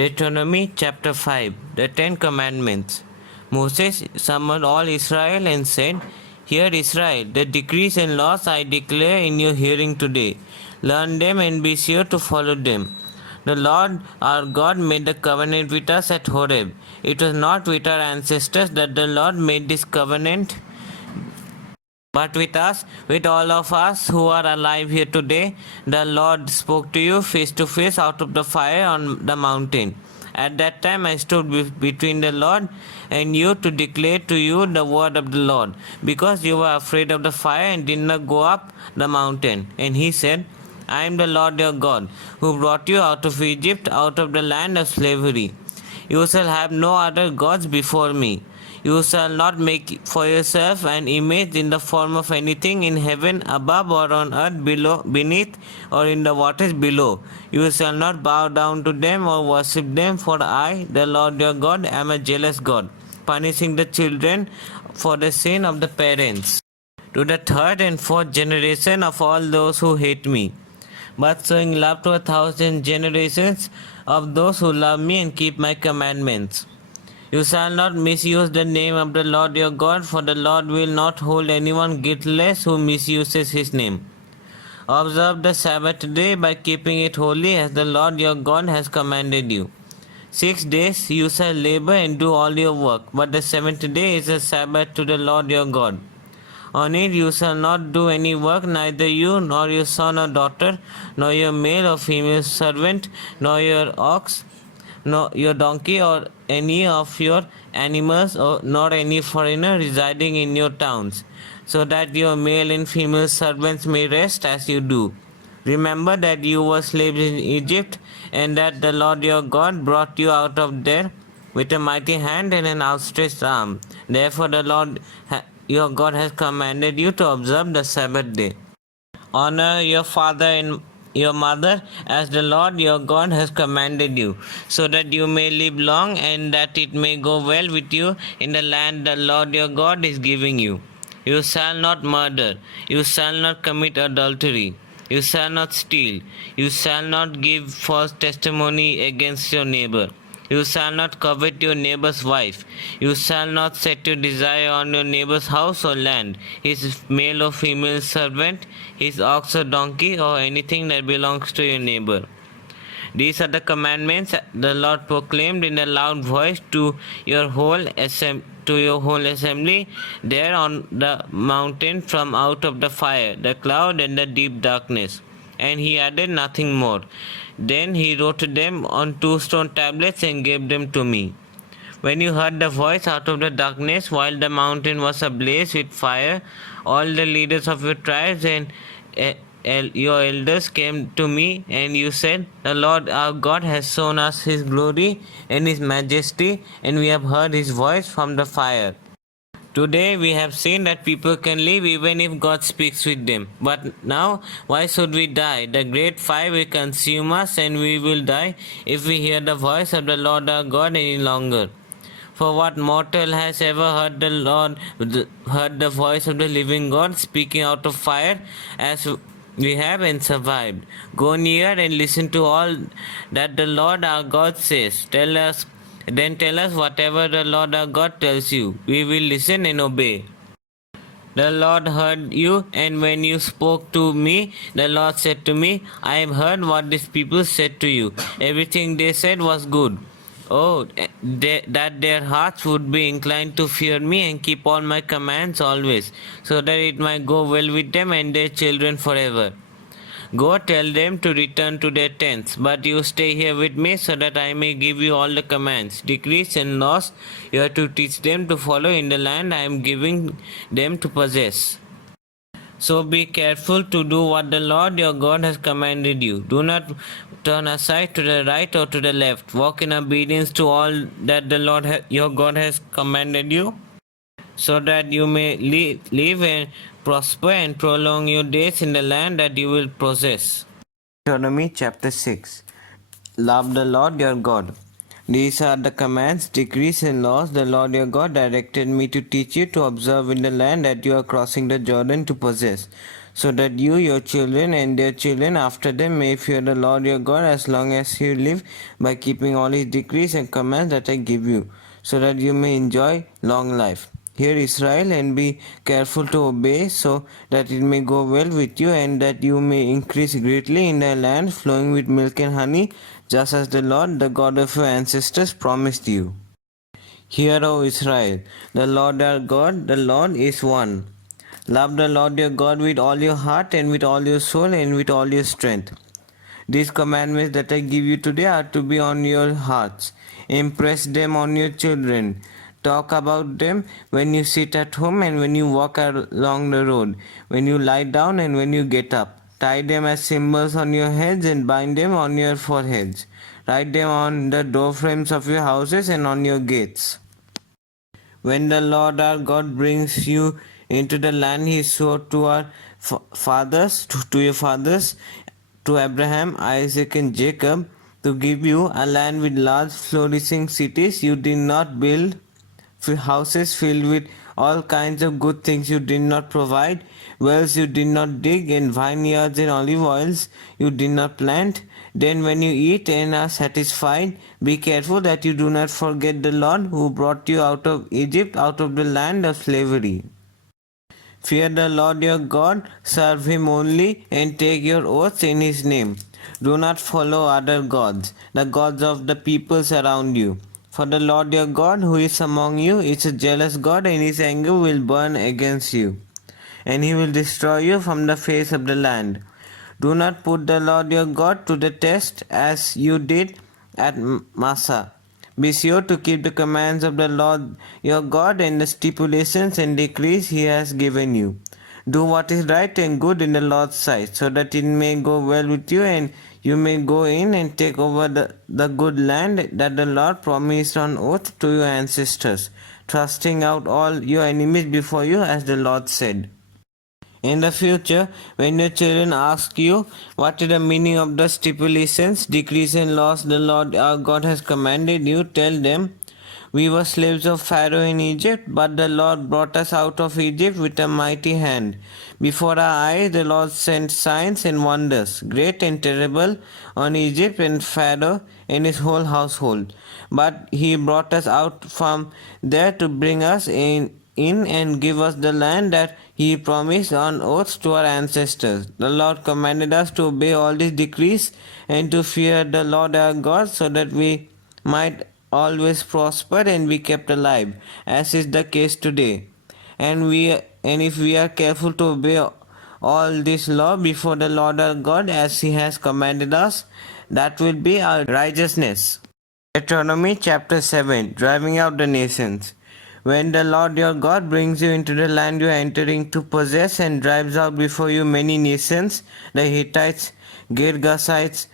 Deuteronomy chapter 5. The Ten Commandments. Moses summoned all Israel and said, Hear Israel, the decrees and laws I declare in your hearing today. Learn them and be sure to follow them. The Lord our God made a covenant with us at Horeb. It was not with our ancestors that the Lord made this covenant, but with us, with all of us who are alive here today. The Lord spoke to you face to face out of the fire on the mountain. At that time I stood between the Lord and you to declare to you the word of the Lord, because you were afraid of the fire and did not go up the mountain. And he said, I am the Lord your God, who brought you out of Egypt, out of the land of slavery. You shall have no other gods before me. You shall not make for yourself an image in the form of anything in heaven above or on earth below, beneath, or in the waters below. You shall not bow down to them or worship them, for I, the Lord your God, am a jealous God, punishing the children for the sin of the parents, to the third and fourth generation of all those who hate me, but showing love to 1,000 generations of those who love me and keep my commandments. You shall not misuse the name of the Lord your God, for the Lord will not hold anyone guiltless who misuses his name. Observe the Sabbath day by keeping it holy, as the Lord your God has commanded you. 6 days you shall labor and do all your work, but the seventh day is a Sabbath to the Lord your God. On it you shall not do any work, neither you, nor your son or daughter, nor your male or female servant, nor your ox, nor your donkey, or any of your animals, nor any foreigner residing in your towns, so that your male and female servants may rest as you do. Remember that you were slaves in Egypt, and that the Lord your God brought you out of there with a mighty hand and an outstretched arm. Therefore the Lord your God has commanded you to observe the Sabbath day. Honor your father and your mother, as the Lord your God has commanded you, so that you may live long and that it may go well with you in the land the Lord your God is giving you. You shall not murder. You shall not commit adultery. You shall not steal. You shall not give false testimony against your neighbor. You shall not covet your neighbor's wife. You shall not set your desire on your neighbor's house or land, his male or female servant, his ox or donkey, or anything that belongs to your neighbor. These are the commandments the Lord proclaimed in a loud voice to your whole assembly there on the mountain from out of the fire, the cloud, and the deep darkness. And he added nothing more. Then he wrote them on 2 stone tablets and gave them to me. When you heard the voice out of the darkness, while the mountain was ablaze with fire, all the leaders of your tribes and your elders came to me, and you said, The Lord our God has shown us his glory and his majesty, and we have heard his voice from the fire. Today we have seen that people can live even if God speaks with them. But now, why should we die? The great fire will consume us, and we will die if we hear the voice of the Lord our God any longer. For what mortal has ever heard the voice of the living God speaking out of fire, as we have, and survived? Go near and listen to all that the Lord our God says. Tell us whatever the Lord our God tells you. We will listen and obey. The Lord heard you, and when you spoke to me, the Lord said to me, I have heard what these people said to you. Everything they said was good. Oh, that their hearts would be inclined to fear me and keep all my commands always, so that it might go well with them and their children forever. Go tell them to return to their tents, but you stay here with me, so that I may give you all the commands, decrees, and laws you are to teach them to follow in the land I am giving them to possess. So be careful to do what the Lord your God has commanded you. Do not turn aside to the right or to the left. Walk in obedience to all that the Lord your God has commanded you, so that you may live and prosper and prolong your days in the land that you will possess. Deuteronomy chapter 6. Love the Lord your God. These are the commands, decrees, and laws the Lord your God directed me to teach you to observe in the land that you are crossing the Jordan to possess, so that you, your children, and their children after them may fear the Lord your God as long as you live, by keeping all his decrees and commands that I give you, so that you may enjoy long life. Hear Israel, and be careful to obey, so that it may go well with you, and that you may increase greatly in the land flowing with milk and honey, just as the Lord, the God of your ancestors, promised you. Hear, O Israel, the Lord our God, the Lord is one. Love the Lord your God with all your heart, and with all your soul, and with all your strength. These commandments that I give you today are to be on your hearts. Impress them on your children. Talk about them when you sit at home and when you walk along the road, when you lie down and when you get up. Tie them as symbols on your heads and bind them on your foreheads. Write them on the doorframes of your houses and on your gates. When the Lord our God brings you into the land he swore to our fathers, to your fathers, to Abraham, Isaac, and Jacob, to give you a land with large flourishing cities, you did not build houses filled with all kinds of good things you did not provide, wells you did not dig, and vineyards and olive oils you did not plant. Then when you eat and are satisfied, be careful that you do not forget the Lord who brought you out of Egypt, out of the land of slavery. Fear the Lord your God, serve him only, and take your oaths in his name. Do not follow other gods, the gods of the peoples around you. For the Lord your God, who is among you, is a jealous God, and his anger will burn against you, and he will destroy you from the face of the land. Do not put the Lord your God to the test as you did at Massah. Be sure to keep the commands of the Lord your God and the stipulations and decrees he has given you. Do what is right and good in the Lord's sight, so that it may go well with you and you may go in and take over the good land that the Lord promised on oath to your ancestors, thrusting out all your enemies before you, as the Lord said. In the future, when your children ask you what is the meaning of the stipulations, decrees, and laws the Lord our God has commanded you, tell them, we were slaves of Pharaoh in Egypt, but the Lord brought us out of Egypt with a mighty hand. Before our eyes, the Lord sent signs and wonders, great and terrible, on Egypt and Pharaoh and his whole household. But he brought us out from there to bring us in and give us the land that he promised on oath to our ancestors. The Lord commanded us to obey all these decrees and to fear the Lord our God, so that we might always prosper and be kept alive, as is the case today. And if we are careful to obey all this law before the Lord our God as he has commanded us, that will be our righteousness. Deuteronomy chapter 7, driving out the nations. When the Lord your God brings you into the land you are entering to possess, and drives out before you many nations, the Hittites, Girgashites,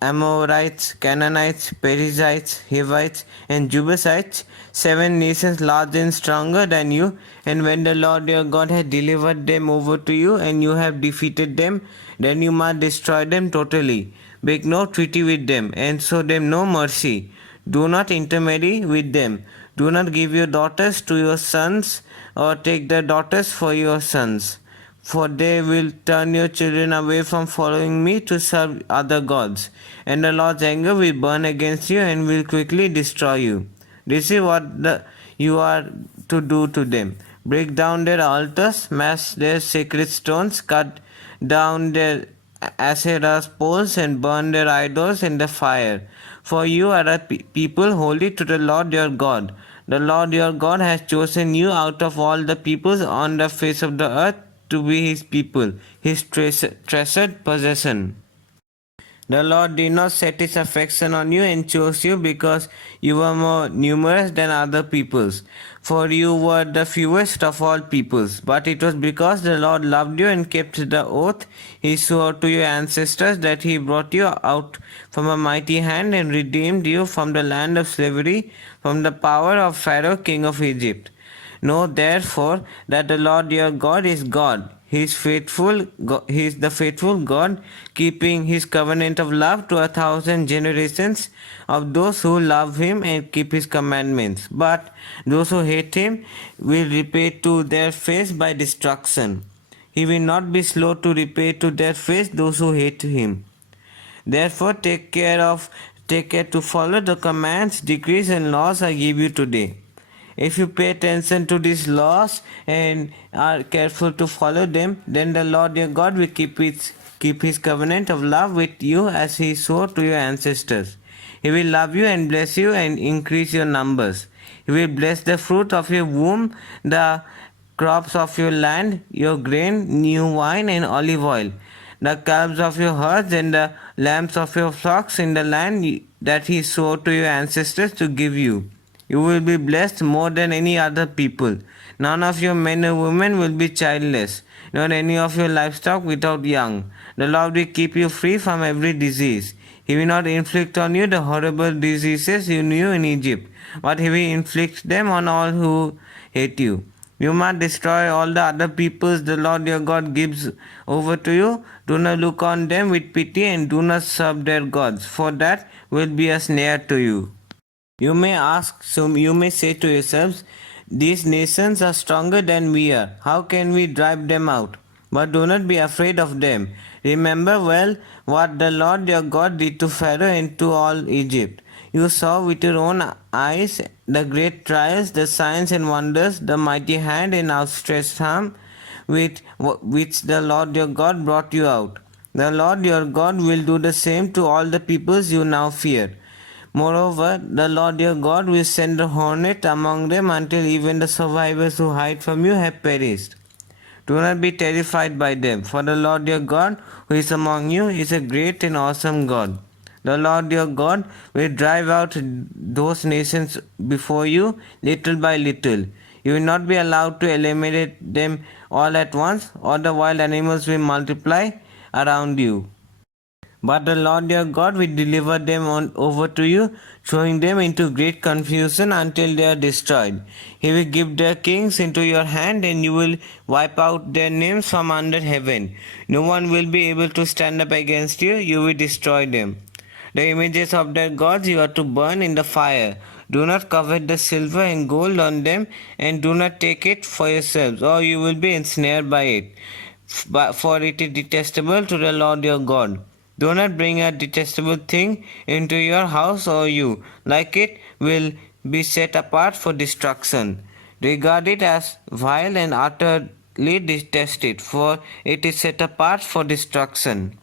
Amorites, Canaanites, Perizzites, Hivites, and Jebusites, 7 nations larger and stronger than you, and when the Lord your God has delivered them over to you, and you have defeated them, then you must destroy them totally. Make no treaty with them, and show them no mercy. Do not intermarry with them. Do not give your daughters to your sons, or take their daughters for your sons, for they will turn your children away from following me to serve other gods, and the Lord's anger will burn against you and will quickly destroy you. This is what you are to do to them. Break down their altars, smash their sacred stones, cut down their Asherah's poles, and burn their idols in the fire. For you are a people holy to the Lord your God. The Lord your God has chosen you out of all the peoples on the face of the earth to be his people, his treasured possession. The Lord did not set his affection on you and chose you because you were more numerous than other peoples, for you were the fewest of all peoples. But it was because the Lord loved you and kept the oath he swore to your ancestors that he brought you out from a mighty hand and redeemed you from the land of slavery, from the power of Pharaoh, king of Egypt. Know therefore that the Lord your God is God. He is the faithful God, keeping his covenant of love to 1,000 generations of those who love him and keep his commandments. But those who hate him will repay to their face by destruction. He will not be slow to repay to their face those who hate him. Therefore, take care to follow the commands, decrees, and laws I give you today. If you pay attention to these laws and are careful to follow them, then the Lord your God will keep his covenant of love with you as he swore to your ancestors. He will love you and bless you and increase your numbers. He will bless the fruit of your womb, the crops of your land, your grain, new wine, and olive oil, the calves of your herds and the lambs of your flocks in the land that he swore to your ancestors to give you. You will be blessed more than any other people. None of your men or women will be childless, nor any of your livestock without young. The Lord will keep you free from every disease. He will not inflict on you the horrible diseases you knew in Egypt, but he will inflict them on all who hate you. You must destroy all the other peoples the Lord your God gives over to you. Do not look on them with pity and do not serve their gods, for that will be a snare to you. You may say to yourselves, these nations are stronger than we are. How can we drive them out? But do not be afraid of them. Remember well what the Lord your God did to Pharaoh and to all Egypt. You saw with your own eyes the great trials, the signs and wonders, the mighty hand and outstretched arm with which the Lord your God brought you out. The Lord your God will do the same to all the peoples you now fear. Moreover, the Lord your God will send a hornet among them until even the survivors who hide from you have perished. Do not be terrified by them, for the Lord your God who is among you is a great and awesome God. The Lord your God will drive out those nations before you little by little. You will not be allowed to eliminate them all at once, or the wild animals will multiply around you. But the Lord your God will deliver them over to you, throwing them into great confusion until they are destroyed. He will give their kings into your hand, and you will wipe out their names from under heaven. No one will be able to stand up against you. You will destroy them. The images of their gods you are to burn in the fire. Do not covet the silver and gold on them, and do not take it for yourselves, or you will be ensnared by it. For it is detestable to the Lord your God. Do not bring a detestable thing into your house, or you, like it, will be set apart for destruction. Regard it as vile and utterly detest it, for it is set apart for destruction.